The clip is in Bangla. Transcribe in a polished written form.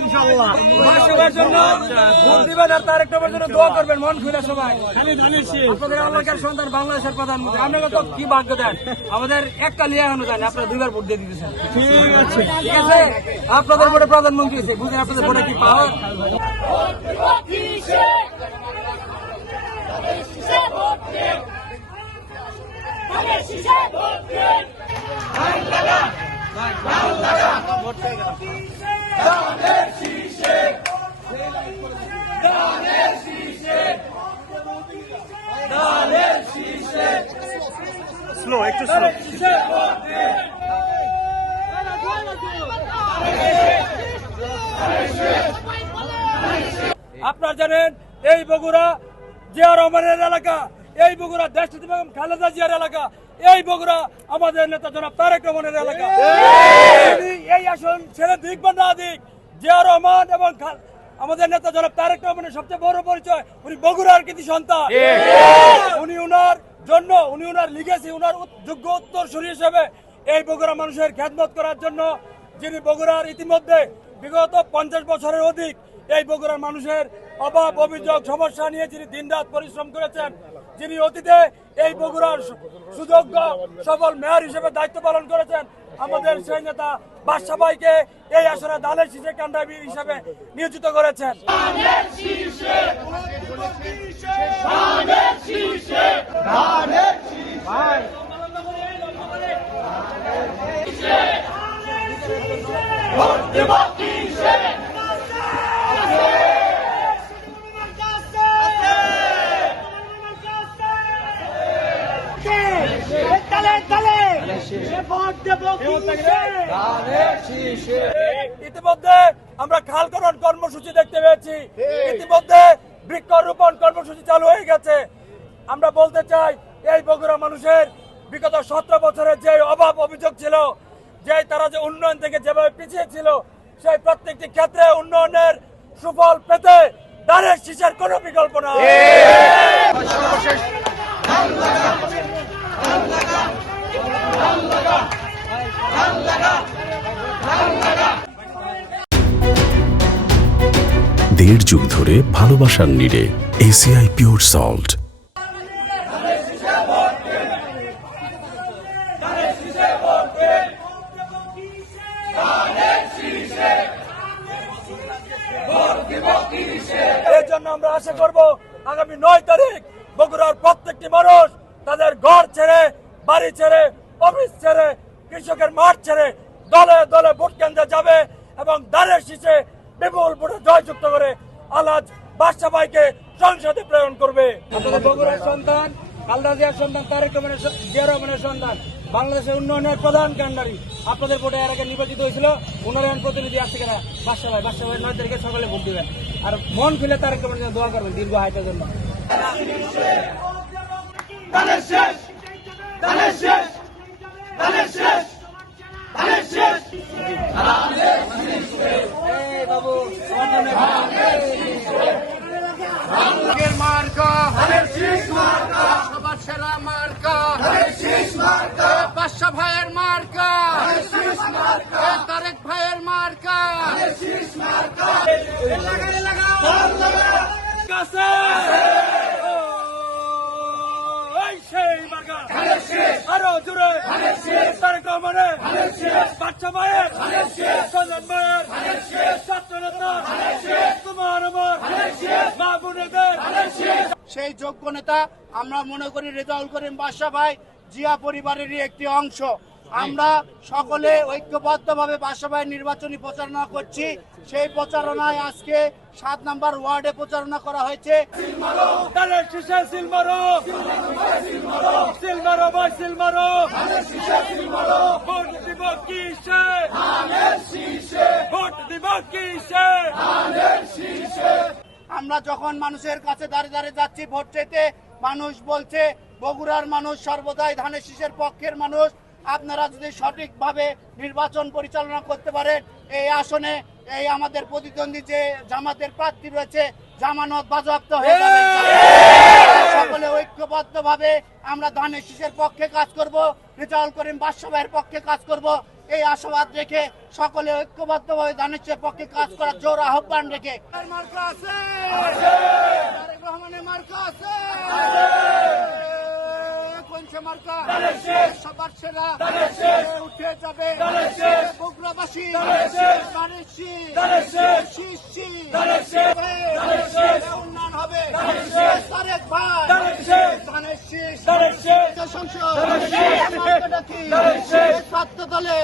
ইনশাআল্লাহ। সবার জন্য ভোট দিবেন আর তারেক রহমানের জন্য দোয়া করবেন মন খুলে সবাই। আপনাদের এলাকার সন্তান বাংলাদেশের প্রধানমন্ত্রী, আপনারা তো কি ভাগ্য দেন, আমাদের একটা লিয়া এখনো জানি, আপনারা দুইবার ভোট দিয়ে দিতেছেন। ঠিক আছে, আপনাদের ভোটে প্রধানমন্ত্রী হয়েছে, বুঝলেন আপনাদের ভোটে কি পাওয়ার। স্লো, একটু স্লো। আপনারা জানেন এই বগুড়া জিয়া রহমানের এলাকা, এই বগুড়া দেশনেত্রী বেগম খালেদা জিয়ার এলাকা, এই বগুড়া আমাদের নেতা জনাব তারেক রহমানের এলাকা। এই আসন ছেড়ে দিক বা না দিক, জিয়া রহমান এবং আমাদের নেতা জনাব তারেক রহমানের সবচেয়ে বড় পরিচয় উনি বগুড়ার কৃতি সন্তান। উনি উনার জন্য, উনি উনার লিগেসি, উনার যোগ্য উত্তরসূরি হিসেবে এই বগুড়া মানুষের খেদমত করার জন্য, যিনি বগুড়ার ইতিমধ্যে বিগত 50 বছরের অধিক এই বগুড়ার মানুষের অভাব অভিযোগ সমস্যা নিয়ে যিনি দিনরাত পরিশ্রম করেছেন, যিনি অতীতে এই বগুড়ার সুযোগ্য সফল মেয়র হিসেবে দায়িত্ব পালন করেছেন, আমাদের সেই নেতা বাদশা ভাইকে এই আসনে দানের শীষে কান্ডাবীর হিসেবে নিয়োজিত করেছেন। ইতিমধ্যে আমরা খালকরণ কর্মসূচি দেখতে পেয়েছি, ইতিমধ্যে বৃক্ষরোপণ কর্মসূচি চালু হয়ে গেছে। আমরা বলতে চাই এই বগুড়া মানুষের বিগত 17 বছরের যে অভাব অভিযোগ ছিল, যে তারা যে উন্নয়ন থেকে যেভাবে পিছিয়ে ছিল, সেই প্রত্যেকটি ক্ষেত্রে উন্নয়নের সুফল পেতে দানের শীষের কোনো বিকল্প না। দেড় যুগ ধরে ভালোবাসার নিড়ে এসিআই পিওর সল্ট। এই জন্য আমরা আশা করব আগামী 9 তারিখ বগুড়ার প্রত্যেকটি মানুষ তাদের ঘর ছেড়ে, বাড়ি ছেড়ে, অফিস ছেড়ে, কৃষকের মাঠ ছেড়ে দলে দলে ভোট কেন্দ্রে যাবে এবং দানের শীষে বিপুল ভোটে জয়যুক্ত করে আলহাজ বাদশা ভাইকে সংসদে প্রেরণ করবে। আপনাদের বগুড়ার সন্তান, খালেদা জিয়ার সন্তান, তারেক রহমানের জিয়া রহমানের সন্তান, বাংলাদেশের উন্নয়নের প্রধান কান্ডারি। আপনাদের ভোটে এর আগে নির্বাচিত হয়েছিল, ওনার এখন প্রতিনিধি আসছে কিনা বাদশা ভাই 9 তারিখে সকালে ভোট দিবেন আর মন খুলে তারেক রহমানের জন্য দোয়া করবেন দীর্ঘ হায়াতের জন্য। বাদশা ভাইয়ের মার্কা, তারেক ভাইয়ের মার্কা। আরো জোরে তারেক রহমানের, বাদশা ভাইয়ের, সন্তান ভাইয়ের, ছাত্রনেতা তোমার আমার মা বোনেদের সেই যোগ্য নেতা আমরা মনে করি রেজাউল করিম বাদশা ভাই জিয়া পরিবারেরই একটি অংশ। আমরা সকলে ঐক্যবদ্ধভাবে বাদশা ভাইয়ের নির্বাচনী প্রচারণা করছি। সেই প্রচারণায় আজকে 7 নম্বর ওয়ার্ডে প্রচারণা করা হয়েছে। আমরা যখন মানুষের কাছে দাঁড়িয়ে দাঁড়িয়ে যাচ্ছি ভোট চাইতে, মানুষ বলছে বগুড়ার মানুষ সর্বদাই ধানের শীষের পক্ষের মানুষ। আপনারা যদি সঠিকভাবে নির্বাচন পরিচালনা করতে পারেন, এই আসনে এই আমাদের প্রতিদ্বন্দ্বী যে জামাতের প্রার্থী রয়েছে জামানত বাজেয়াপ্ত হয়ে যাবে। সকলে ঐক্যবদ্ধভাবে আমরা ধানের শীষের পক্ষে কাজ করব, রেজাউল করিম বাদশা ভাইয়ের পক্ষে কাজ করব। এই আশাবাদ রেখে সকলে ঐক্যবদ্ধভাবে ধানের শীষের পক্ষে কাজ করার জোর আহ্বান রেখে মার্কা আছে, তারেক রহমানের মার্কা আছে, কোনছে মার্কা সবার সেরা উঠে যাবে বগুড়াবাসী উন্নয়ন হবে তারেক ভাই ধানের শীষ সংসদ ছাত্র দলে